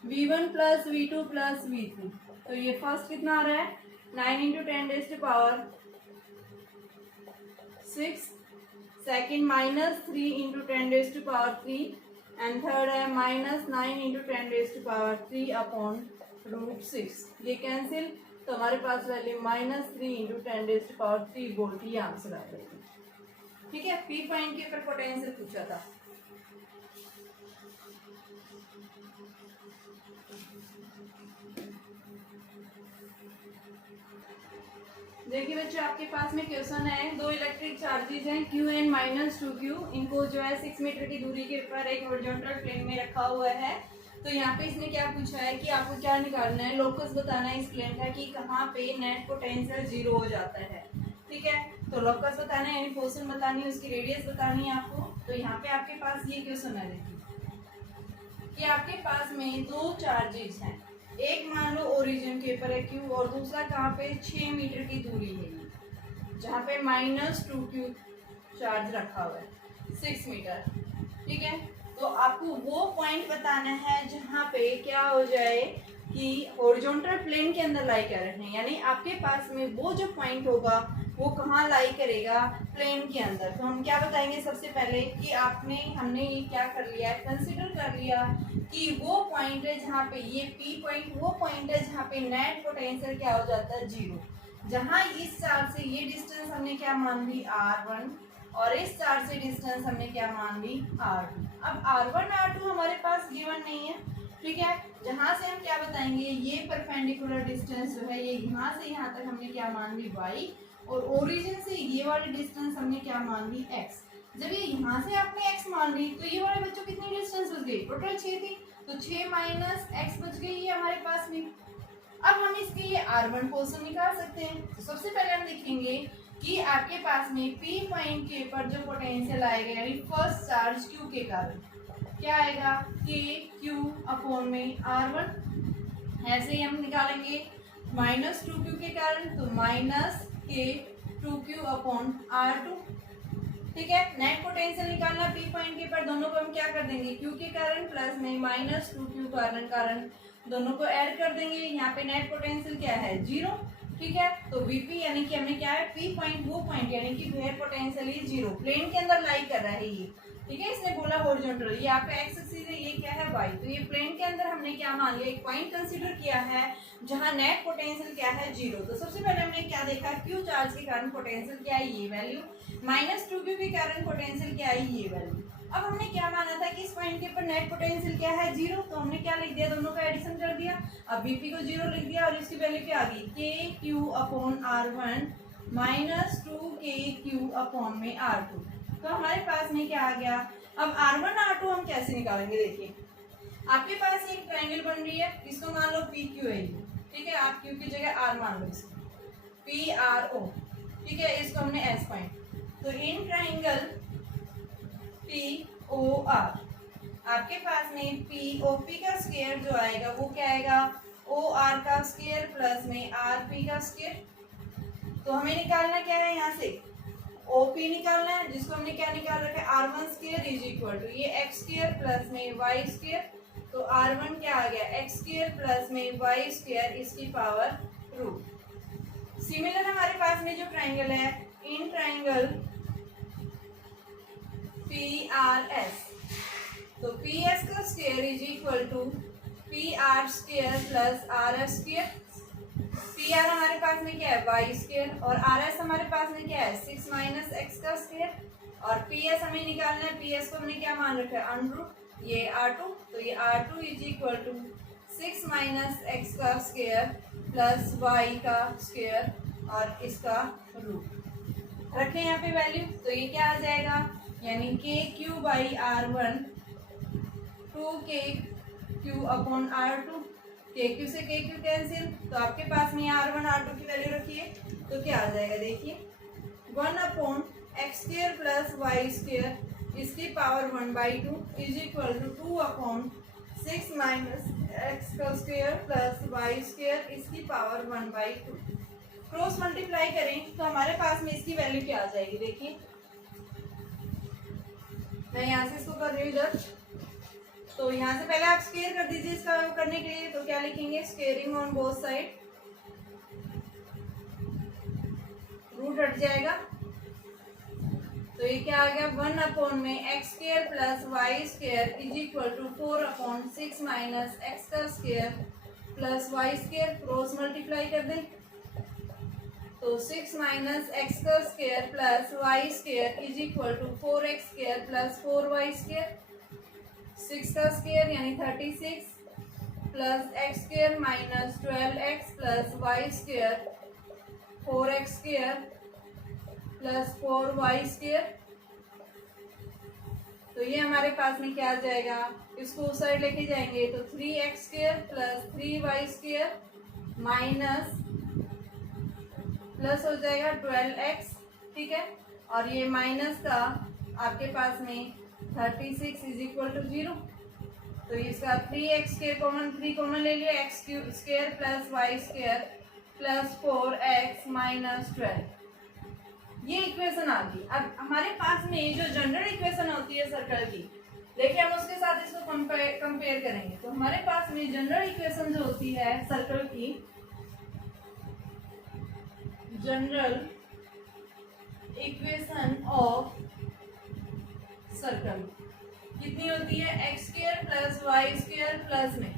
V1 plus V2 plus V3, तो ये फर्स्ट कितना आ रहा है 9 into 10⁻⁶, second minus 3 into 10⁻³ and third है माइनस 9 इंटू 10⁻³ अपॉन √6। ये कैंसिल, तो हमारे पास वैल्यू माइनस 3 इंटू 10⁻³ वोल्ट ये आंसर आ जाएगी। ठीक है, पी पॉइंट के ऊपर पोटेंशियल पूछा था। देखिए बच्चों, आपके पास में क्वेश्चन है, दो इलेक्ट्रिक चार्जेज हैं Q n माइनस 2Q, इनको जो है 6 मीटर की दूरी के ऊपर एक हॉरिजॉन्टल प्लेन में रखा हुआ है। तो यहाँ पे इसने क्या पूछा है कि आपको क्या निकालना है, लोकस बताना है इस प्लेन का कि कहाँ पे नेट पोटेंशियल जीरो हो जाता है। ठीक है, तो लोकस बताना है यानी पोर्शन बतानी है, उसकी रेडियस बतानी है आपको। तो यहाँ पे आपके पास ये क्वेश्चन है, देखिए कि आपके पास में दो चार्जेस हैं, एक मान लो ओरिजिन के ऊपर है Q और दूसरा कहाँ पे 6 मीटर की दूरी है जहाँ पे माइनस 2Q चार्ज रखा हुआ है 6 मीटर। ठीक है, तो आपको वो पॉइंट बताना है जहाँ पे क्या हो जाए कि हॉरिजॉन्टल प्लेन के अंदर लाई कर रहे हैं, यानी आपके पास में वो जो पॉइंट होगा वो कहाँ लाई करेगा, प्लेन के अंदर। तो हम क्या बताएंगे सबसे पहले कि हमने ये क्या कर लिया है, कंसिडर कर लिया कि वो पॉइंट है जहाँ पे ये P पॉइंट वो पॉइंट है जहाँ पे नेट पोटेंशियल क्या हो जाता है, जीरो। जहाँ इस चार्ज से ये डिस्टेंस हमने क्या मान ली, R1, और इस चार्ज से डिस्टेंस हमने क्या मान ली, R2। अब R1 R2 हमारे पास गिवन नहीं है। ठीक है, जहाँ से हम क्या बताएंगे, ये परपेंडिकुलर डिस्टेंस जो है ये यहाँ से यहाँ तक हमने क्या मान ली, y, और ओरिजिन से ये वाली डिस्टेंस हमने क्या मान ली, x। जब ये यहाँ से आपने x मान ली तो ये वाले बच्चों कितनी डिस्टेंस बच गई, टोटल 6 थी, तो 6 माइनस x बच गई है हमारे पास में। अब हम इसके लिए R1 पोर्शन निकाल सकते हैं। तो सबसे पहले हम देखेंगे कि आपके पास में P पॉइंट के ऊपर जो पोटेंशियल आएगा यानी फर्स्ट चार्ज Q के कारण क्या आएगा, K Q अपॉन में R1। ऐसे ही हम निकालेंगे माइनस 2Q के कारण, तो minus K 2Q upon R2। ठीक है, नेट पोटेंशियल निकालना P पॉइंट के ऊपर, दोनों को हम क्या कर देंगे, Q के कारण प्लस में माइनस 2Q कारण दोनों को ऐड कर देंगे। यहाँ पे नेट पोटेंशियल क्या है, जीरो। ठीक है, तो Vp यानी कि हमने क्या है, P पॉइंट वो पॉइंट यानी कि वेयर पोटेंशियल ही जीरो, प्लेन के अंदर लाई कर रहा है ये। ठीक है, इसने बोला हॉरिजॉन्टल, ये आपका एक्स एक्सिस है, ये क्या है y, तो ये प्लेन के अंदर हमने क्या मान लिया, एक पॉइंट कंसीडर किया है जहां नेट पोटेंशियल क्या है, जीरो। तो सबसे पहले हमने क्या देखा, Q चार्ज के कारण पोटेंशियल क्या है, ये वैल्यू, माइनस 2Q के कारण पोटेंशियल क्या है, ये वैल्यू। अब हमने क्या माना था कि इस पॉइंट के ऊपर नेट पोटेंशियल क्या है, जीरो, तो हमने क्या लिख दिया, दोनों का एडिशन कर दिया। अब Vp को जीरो लिख दिया और इसकी वैल्यू क्या आ गई, KQ upon R1 minus 2KQ upon में R2। तो हमारे पास में क्या आ गया। अब R1 R2 हम कैसे निकालेंगे, देखिए आपके पास एक ट्रायंगल बन रही है, इसको मान लो PQ है। ठीक है, आप Q की जगह R मान लो, इसको PRO। ठीक है, इसको हमने S पॉइंट, तो इन ट्रायंगल POR आपके पास में POP का स्क्वायर जो आएगा वो क्या आएगा, OR का स्क्वायर प्लस में RP का स्क्वायर। तो हमें निकालना क्या है, यहाँ से OP निकालना है, जिसको हमने क्या निकाल रखा है, R1 square is equal to ये x स्क्वायर प्लस में y स्क्वायर। तो R1 क्या आ गया, x स्क्वायर प्लस में y स्क्वायर इसकी पावर रूट। सिमिलर हमारे पास में जो ट्रायंगल है, इन ट्रायंगल PRS, तो PS का square is equal to PR square plus RS square. PR हमारे पास में क्या है, y स्क्वायर, और RS हमारे पास में क्या है, 6 माइनस x का स्क्वायर, और PS हमें निकालना है, PS को हमने क्या मान रखा है, अंडर रूट ये R2, तो ये R2 is equal to 6 minus x का स्क्वायर प्लस y का स्क्वायर और इसका रूट। रखें यहाँ पे वैल्यू, तो ये क्या आ जाएगा, यानी KQ by R1 2KQ upon R2, KQ से KQ कैंसिल, तो आपके पास में R1 R2 की वैल्यू रखिए, तो क्या आ जाएगा, देखिए 1 upon x square plus y square इसकी power 1/2 is equal to 2 upon 6 minus x का स्क्वायर प्लस y स्क्वायर इसकी पावर 1/2। क्रॉस मल्टीप्लाई करें तो हमारे पास में इसकी वैल्यू क्या आ जाएगी, देखिए मैं यहाँ से इसको कर रही हूँ इधर, तो यहाँ से पहले आप स्क्वायर कर दीजिए इसका करने के लिए, तो क्या लिखेंगे, squaring on both side, root हट जाएगा, तो ये क्या आ गया, 1 अपॉन में x square plus y square is equal to 4 upon 6 minus x का square plus y square. Cross multiply कर दें, तो 6 माइनस x का square plus y square is equal to 4x square plus 4y square. 6 का square यानी 36 plus x square minus 12x plus y square 4x square plus 4y square. तो ये हमारे पास में क्या आ जाएगा, इसको उस साइड लेके जाएंगे तो 3x square plus 3y square minus plus हो जाएगा 12x, ठीक है। और ये माइनस का आपके पास में 36 इज इक्वल टू 0। तो इसका 3x स्क्वायर कॉमन, 3 कॉमन ले लिया, x square plus y square plus 4x minus 12। ये इक्वेशन आ गई। अब हमारे पास में जो जनरल इक्वेशन होती है सर्कल की, देखिए हम उसके साथ इसको कंपेयर करेंगे। तो हमारे पास में जनरल इक्वेशन जो होती है सर्कल की, जनरल इक्वेशन ऑफ सर्कल कितनी होती है, x square plus y square plus में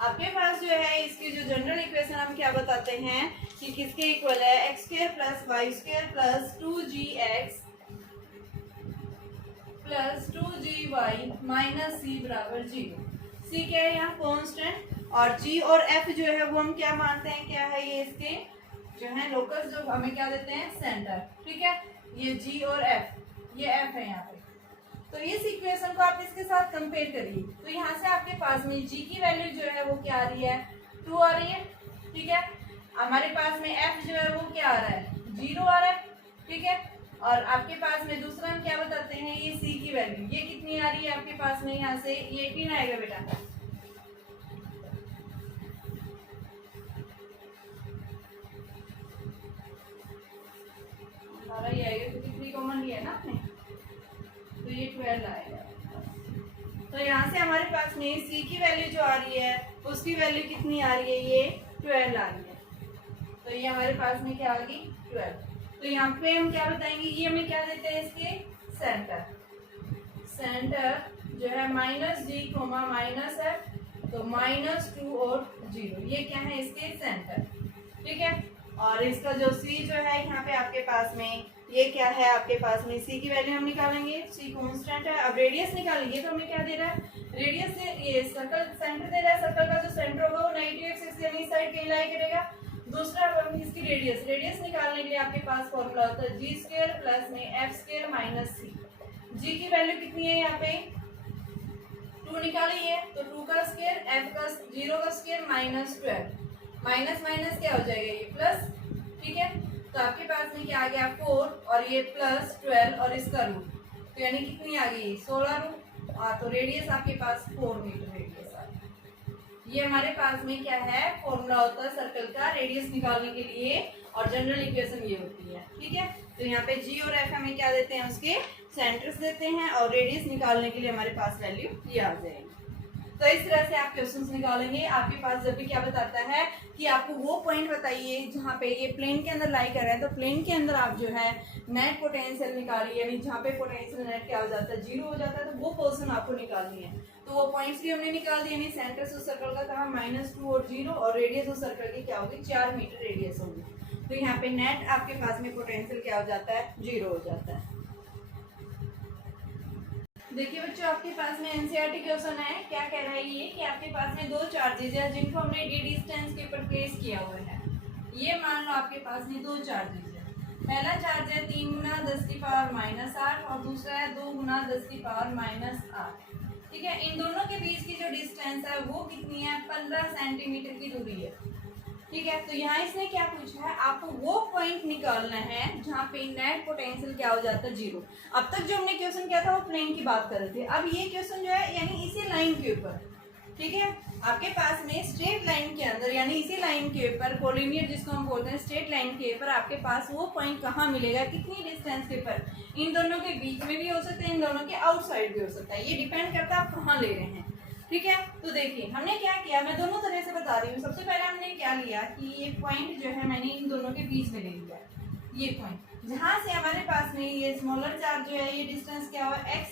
आपके पास जो है इसकी जो जनरल इक्वेशन हम क्या बताते हैं कि किसके इक्वल है, x square plus y square plus 2gx plus 2gy minus c बराबर 0। c क्या है यहाँ कांस्टेंट, और g और f जो है वो हम क्या मानते हैं, क्या है ये इसके जो है लोकस, जो हमें क्या देते हैं सेंटर, ठीक है। ये g और f, ये f है यहाँ पे। तो इस इक्वेशन को आप इसके साथ कंपेयर करिए। तो यहाँ से आपके पास में g की वैल्यू जो है वो क्या आ रही है, 2 आ रही है, ठीक है। हमारे पास में f जो है वो क्या आ रहा है, 0 आ रहा है, ठीक है। और आपके पास में दूसरा हम क्या बताते हैं, ये c की वैल्यू ये कितनी आ रही है आपके पास में, यहाँ से ये 18 आएगा बेटा, ये आएगा क्योंकि 3 कॉमन लिया है ना आपने, तो ये 12 आएगा। तो यहाँ से हमारे पास में c की वैल्यू जो आ रही है उसकी वैल्यू कितनी आ रही है, ये 12 आ रही है। तो ये हमारे पास में क्या आ गई 12। तो यहाँ पे हम क्या बताएंगे, ये हमें क्या देते हैं इसके सेंटर, सेंटर जो है minus g comma minus f, तो -2 और 0 ये क्या है इसके सेंटर, ठीक है। और इसका जो c जो है यहाँ पे आपके पास में ये क्या है, आपके पास में c की वैल्यू हम निकालेंगे, c कांस्टेंट है। अब रेडियस निकालेंगे तो हमें क्या दे रहा है, रेडियस से ये सर्कल सेंटर दे रहा है, सर्कल का जो सेंटर होगा वो नेगेटिव एक्सिस यानी साइड के लाई करेगा। दूसरा इसकी रेडियस, रेडियस निकालने के लिए आपके पास फॉर्मूला होता है g स्क्वायर प्लस में f square minus c। g की वैल्यू कितनी है यहाँ पे 2 निकाली है, तो 2 का स्क्वायर, f का 0 का स्क्वायर माइनस 12, माइनस माइनस क्या हो जाएगा ये प्लस, ठीक है। तो आपके पास में क्या आ गया 4 और ये प्लस 12 और इसका रूट, तो यानी कितनी आ गई 16 रूट। तो रेडियस आपके पास 4 मीटर रेडियस आ गई। ये हमारे पास में क्या है फॉर्मूला होता है सर्कल का रेडियस निकालने के लिए, और जनरल इक्वेशन ये होती है, ठीक है। तो यहाँ पे g और f हमें क्या देते हैं, उसके सेंटर्स देते हैं, और रेडियस निकालने के लिए हमारे पास वैल्यू ये आ जाएगी। तो इस तरह से आप क्वेश्चंस निकालेंगे। आपके पास जब भी क्या बताता है कि आपको वो पॉइंट बताइए जहाँ पे ये प्लेन के अंदर लाई कर रहा है, तो प्लेन के अंदर आप जो है नेट पोटेंशियल निकालिए, यानी जहाँ पे पोटेंशियल नेट क्या हो जाता है 0 हो जाता है, तो वो पोर्शन आपको निकालनी है। तो वो पॉइंट्स भी हमने निकाल दिए, यानी सेंटर उस सर्कल का था -2 और 0, और रेडियस उस सर्कल की क्या होगी 4 मीटर रेडियस होगी। तो यहाँ पे नेट आपके पास में पोटेंशियल क्या हो जाता है 0 हो जाता है। देखिए बच्चों आपके पास में एनसीईआरटी क्वेश्चन है, क्या कह रहा है ये कि आपके पास में 2 चार्जेज है जिनको हमने d डिस्टेंस के ऊपर प्लेस किया हुआ है। ये मान लो आपके पास में 2 चार्जेज है, पहला चार्ज है 3 गुना 10 की पावर -8 और दूसरा है 2 गुना 10 की पावर -8, ठीक है। इन दोनों के बीच की जो डिस्टेंस है वो कितनी है 15 सेंटीमीटर की दूरी है, ठीक है। तो यहाँ इसने क्या पूछा है, आपको वो पॉइंट निकालना है जहाँ पे नेट पोटेंशियल क्या हो जाता है 0। अब तक जो हमने क्वेश्चन किया था वो प्लेन की बात कर रहे थे, अब ये क्वेश्चन जो है यानी इसी लाइन के ऊपर, ठीक है। आपके पास में स्ट्रेट लाइन के अंदर यानी इसी लाइन के ऊपर कोलिनियर जिसको हम बोलते हैं, स्ट्रेट लाइन के ऊपर आपके पास वो पॉइंट कहाँ मिलेगा, कितनी डिस्टेंस के ऊपर, इन दोनों के बीच में भी हो सकता है, इन दोनों के आउटसाइड भी हो सकता है, ये डिपेंड करता है आप कहाँ ले रहे हैं, ठीक है। तो देखिए हमने क्या किया, मैं दोनों तरह से बता रही हूँ। सबसे पहले हमने क्या लिया कि ये पॉइंट जो है मैंने इन दोनों के बीच में ले लिया, ये पॉइंट जहाँ से हमारे पास में ये स्मॉलर चार्ज जो है ये डिस्टेंस क्या हुआ x,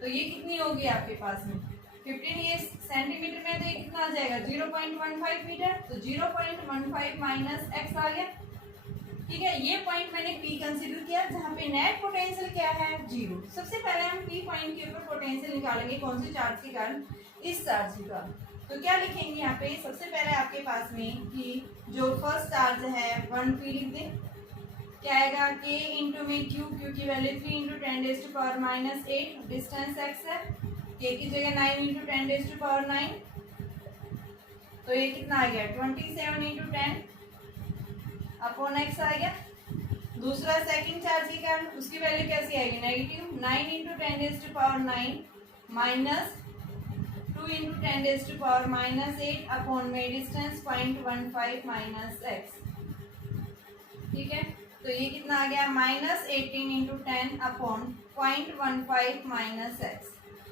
तो ये कितनी होगी आपके पास में 15, ये सेंटीमीटर में, तो ये कितना आ जाएगा 0.15 मीटर, तो 0.15 माइनस x आ गया, ठीक है, ये पॉइंट मैंने पी कंसीडर किया जहाँ पे नेट पोटेंशियल क्या है, जीरो। सबसे पहले हम पी पॉइंट के ऊपर पोटेंशियल निकालेंगे, कौन से चार्ज के कारण, इस चार्ज के कारण। तो क्या लिखेंगे यहाँ पे, सबसे पहले आपके पास में कि जो फर्स्ट चार्ज है 1p लिख दें, क्या आएगा k इंटू में q, q की वैल्यू 3 इंटू 10⁻⁸, डिस्टेंस x है, k की जगह 9 इंटू 10⁻⁹, तो ये कितना आ गया 27 इंटू 10 अपॉन x आ गया। दूसरा सेकंड चार्ज के कारण उसकी वैल्यू कैसी आएगी, negative 9 into 10⁻⁹ minus 2 into 10⁻⁸ upon में डिस्टेंस 0.15 माइनस x। ठीक है, तो ये कितना आ गया -18 इंटू 10 अपॉन 0.15 माइनस x।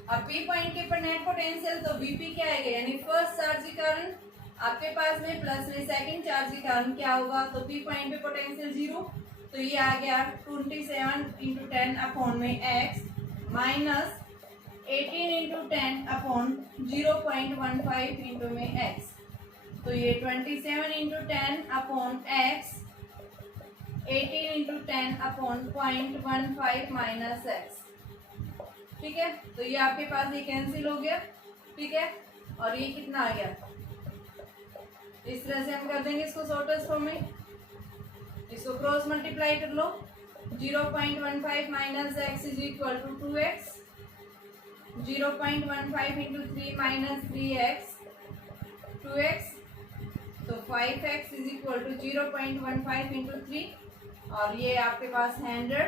अब पी पॉइंट के ऊपर नेट पोटेंशियल, तो वीपी क्या आएगा, यानी फर्स्ट चार्ज के कारण आपके पास में प्लस में सेकंड चार्ज के कारण क्या होगा, तो पी पॉइंट पे पोटेंशियल जीरो, तो ये आ गया 27 इंटू 10 अपॉन में x minus 18 into 10 upon 0.15 into में x, तो ये 27 into 10 upon x 18 into 10 upon 0.15 minus x। ठीक है, तो ये आपके पास ये कैंसिल हो गया। ठीक है, और ये कितना आ गया, इस तरह से हम कर देंगे इसको शॉर्टेस्ट फॉर्म में, इसको क्रॉस मल्टीप्लाई कर लो, 0.15 minus x is equal to 2x, 0.15 into 3 minus 3x 2x, तो 5x is equal to 0.15 into 3, और ये आपके पास 100,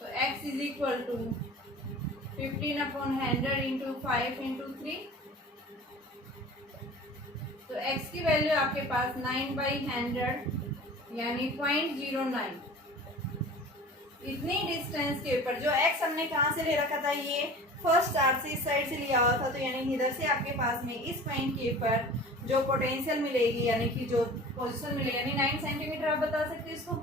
तो x is equal to 15 upon 100 into 5 into 3, तो x की वैल्यू आपके पास 9/100 यानी 0.09। इतनी डिस्टेंस के ऊपर जो x हमने कहाँ से ले रखा था, ये फर्स्ट चार्ज से इस साइड से लिया हुआ था, तो यानी इधर से आपके पास में इस पॉइंट के ऊपर जो पोटेंशियल मिलेगी, यानी कि जो पोजीशन मिलेगी, यानी 9 सेंटीमीटर आप बता सकते हैं इसको,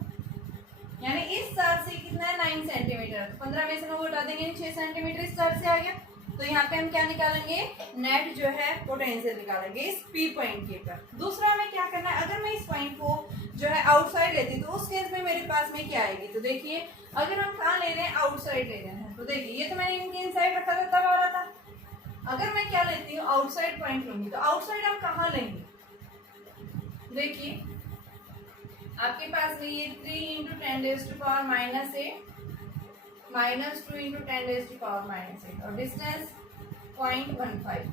यानी इस चार्ज से कितना है 9 सेंटीमीटर, 15 में से 9 हटा देंगे 6 सेंटीमीटर इस चार्ज से आ गया। तो यहाँ पे हम क्या निकालेंगे, नेट जो है पोटेंशियल निकालेंगे इस पी पॉइंट के ऊपर। दूसरा हमें क्या करना है, अगर मैं इस पॉइंट को जो है आउटसाइड लेती तो उस केस में मेरे पास में क्या आएगी, तो देखिए अगर हम कहाँ ले रहे हैं, आउटसाइड ले रहे हैं, तो देखिए ये तो मैंने इनके इनसाइड रखा था तब आ रहा था। अगर मैं क्या लेती हूँ, आउटसाइड पॉइंट लूंगी, तो आउटसाइड हम कहाँ लेंगे, देखिए आपके पास में ये 3 इंटू 10⁻⁻8 माइनस 2 इंटू 10⁻⁻8 और डिस्टेंस 0.15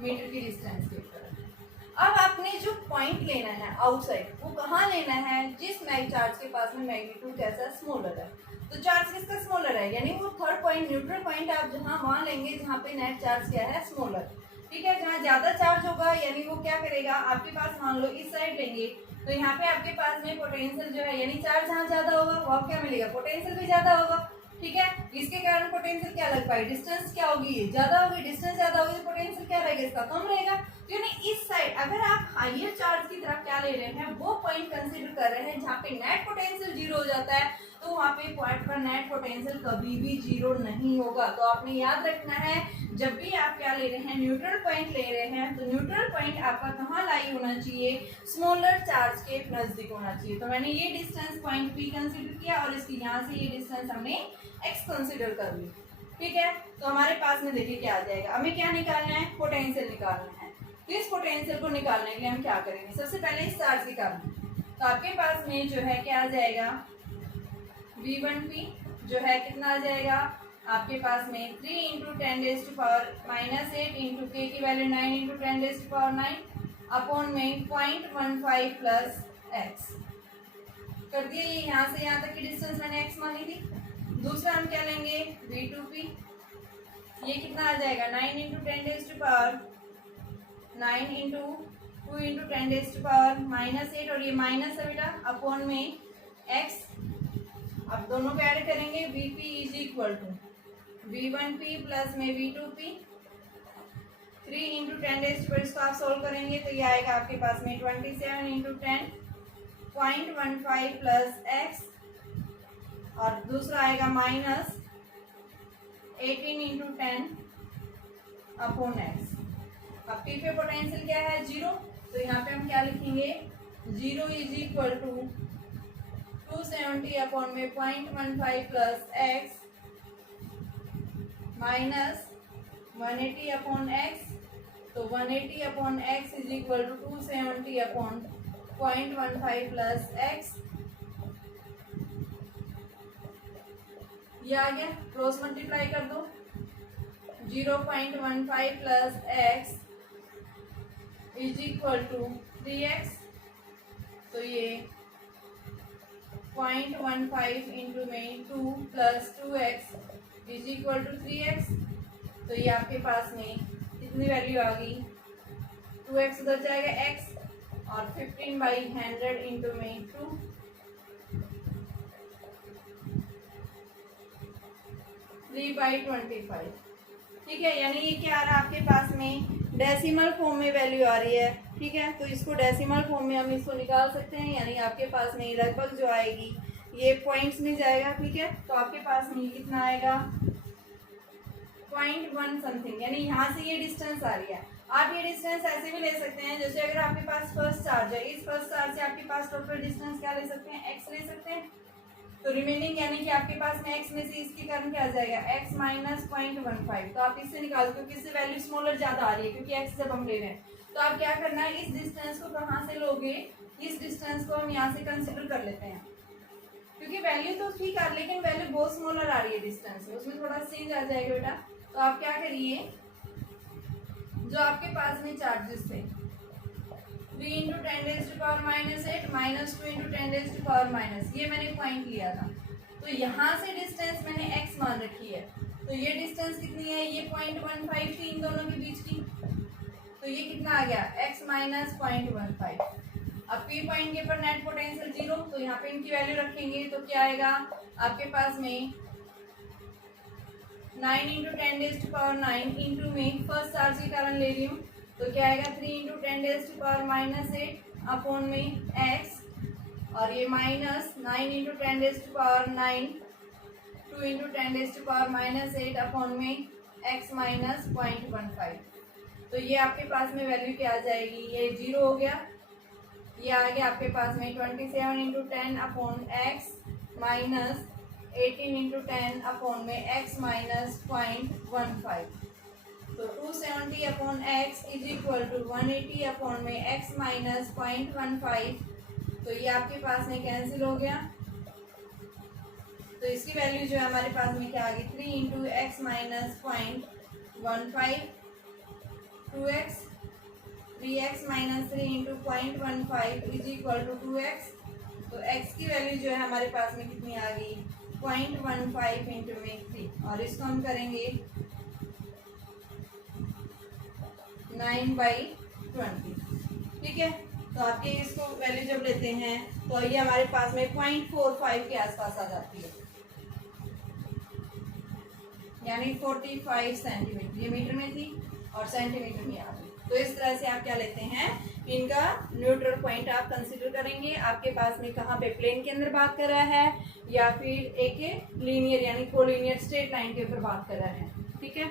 मीटर की डिस्टेंस के ऊपर। अब आपने जो पॉइंट लेना है आउटसाइड, वो कहाँ लेना है, जिस मैग चार्ज के पास में मैग्नीट्यूड कैसा स्मॉलर है, तो चार्ज किसका स्मॉलर है, यानी वो थर्ड पॉइंट न्यूट्रल पॉइंट आप जहाँ वहाँ लेंगे जहाँ पे नेट चार्ज क्या है, स्मॉलर। ठीक है, जहाँ ज्यादा चार्ज होगा यानी वो क्या करेगा, आपके पास मान लो इस साइड लेंगे, तो यहाँ पे आपके पास में पोटेंशियल जो है, यानी चार्ज जहाँ ज्यादा होगा वहाँ क्या मिलेगा, पोटेंशियल भी ज्यादा होगा। ठीक है, इसके कारण पोटेंशियल क्या लग पाई, डिस्टेंस क्या होगी, ये ज्यादा होगी, डिस्टेंस ज्यादा होगी, तो पोटेंशियल क्या रहेगा, इसका कम रहेगा। तो यानी इस साइड अगर आप हायर चार्ज की तरफ क्या ले रहे हैं, वो पॉइंट कंसीडर कर रहे हैं जहाँ पे नेट पोटेंशियल जीरो हो जाता है, तो वहाँ पे पॉइंट पर नेट पोटेंशियल कभी भी जीरो नहीं होगा। तो आपने याद रखना है, जब भी आप क्या ले रहे हैं, न्यूट्रल पॉइंट ले रहे हैं, तो न्यूट्रल पॉइंट आपका कहाँ लाई होना चाहिए, स्मॉलर चार्ज के नजदीक होना चाहिए। तो मैंने ये डिस्टेंस पॉइंट पी कंसीडर किया और इसकी यहाँ से ये डिस्टेंस हमने एक्स कंसीडर कर ली। ठीक है, तो हमारे पास में देखिए क्या आ जाएगा, हमें क्या निकालना है, पोटेंशियल निकालना है। तो इस पोटेंशियल को निकालने के लिए हम क्या करेंगे, सबसे पहले इस चार्ज निकालना है, तो आपके पास में जो है क्या आ जाएगा, V1P जो है कितना आ जाएगा, आपके पास में 3 इंटू 10⁻⁻8 इंटू के की वैल्यू 9 इंटू 10⁻9 अपॉन में 0.15 प्लस एक्स कर दिए। ये यहाँ से यहाँ तक की डिस्टेंस मैंने एक्स मानी थी। दूसरा हम क्या लेंगे, V2P, ये कितना आ जाएगा 9 इंटू 10⁻9 इंटू 2 इंटू 10⁻−8 और ये माइनस है बेटा, अपॉन में एक्स। अब दोनों को ऐड करेंगे, Vp is equal to V1P plus में V2P 3 इंटू 10 पर इसको आप सोल्व करेंगे तो ये आएगा आपके पास में 27 इंटू 10.15 प्लस एक्स और दूसरा आएगा माइनस 18 इंटू 10 अपॉन एक्स। अब पी पे पोटेंशियल क्या है, जीरो, तो यहाँ पे हम क्या लिखेंगे, zero is equal to 270 upon में 0.15 plus x minus 180 upon x, तो 180 upon x is equal to 270 upon 0.15 plus x. ये आ गया, क्रॉस मल्टीप्लाई कर दो, 0.15 plus x is equal to 3x, तो ये 0.15 इंटू में 2 plus 2x is equal to 3x, तो ये आपके पास में कितनी वैल्यू आ गई, 2x उधर जाएगा x, और 15/100 इंटू में 2, थ्री बाई 25। ठीक है, यानी ये क्या आ रहा है आपके पास में, डेसिमल फॉर्म में वैल्यू आ रही है। ठीक है, तो इसको डेसिमल फॉर्म में हम इसको निकाल सकते हैं, यानी आपके पास में लगभग जो आएगी ये पॉइंट्स में जाएगा। ठीक है, तो आपके पास में कितना आएगा, 0.1 समथिंग, यानी यहाँ से ये डिस्टेंस आ रही है। आप ये डिस्टेंस ऐसे भी ले सकते हैं, जैसे अगर आपके पास फर्स्ट चार्ज है, इस फर्स्ट चार्ज से आपके पास टोटल डिस्टेंस क्या ले सकते हैं, x ले सकते हैं, तो रिमेनिंग यानी कि आपके पास में x में से इसके कारण क्या आ जाएगा, x माइनस 0.15, तो आप इससे निकाल दो, क्योंकि इससे वैल्यू स्मॉलर ज्यादा आ रही है, क्योंकि x जब हम ले रहे हैं, तो आप क्या करना है, इस डिस्टेंस को कहाँ से लोगे, इस डिस्टेंस को हम यहाँ से कंसिडर कर लेते हैं, क्योंकि वैल्यू तो ठीक है लेकिन वैल्यू बहुत स्मॉलर आ रही है डिस्टेंस, उसमें थोड़ा चेंज आ जाएगा बेटा। तो आप क्या करिए, जो आपके पास में चार्जेस थे 3 इंटू 10⁻⁻8 माइनस 2 इंटू 10⁻⁻, ये मैंने पॉइंट लिया था, तो यहाँ से डिस्टेंस मैंने x मान रखी है, तो ये डिस्टेंस कितनी है, ये 0.15 थी इन दोनों के बीच की, तो ये कितना आ गया, x माइनस 0.15। अब P पॉइंट के पर नेट पोटेंशियल 0, तो यहाँ पे इनकी वैल्यू रखेंगे, तो क्या आएगा आपके पास में 9 इंटू 10⁻⁹ इंटू में फर्स्ट चार्ज के कारण ले रही हूँ, तो क्या आएगा 3 इंटू 10⁻⁻8 अपॉन में x, और ये माइनस 9 इंटू 10⁻⁹ 2 इंटू 10⁻⁻8 अपॉन में x माइनस 0.15, तो ये आपके पास में वैल्यू क्या आ जाएगी, ये 0 हो गया, ये आ गया आपके पास में 27 into 10 upon x minus 18 into 10 upon में x माइनस 0.15, तो 270 upon x is equal to 180 upon में x माइनस 0.15, तो ये आपके पास में कैंसिल हो गया, तो इसकी वैल्यू जो है हमारे पास में क्या आ गई, 3 into x minus 0.15 2x, 3x minus 3 into 0.15 is equal to 2x, तो x की वैल्यू जो है हमारे पास में कितनी आ गई, 0.15 इंटू में 3, और इसको हम करेंगे 9/20। ठीक है, तो आपके इसको वैल्यू जब लेते हैं तो ये हमारे पास में 0.45 के आसपास आ जाती है, यानी 45 सेंटीमीटर, ये मीटर में थी और सेंटीमीटर में आ गई। तो इस तरह से आप क्या लेते हैं, इनका न्यूट्रल पॉइंट आप कंसीडर करेंगे, आपके पास में कहाँ पे प्लेन के अंदर बात कर रहा है या फिर एक लीनियर यानी कोलिनियर स्ट्रेट लाइन के ऊपर बात कर रहा है। ठीक है।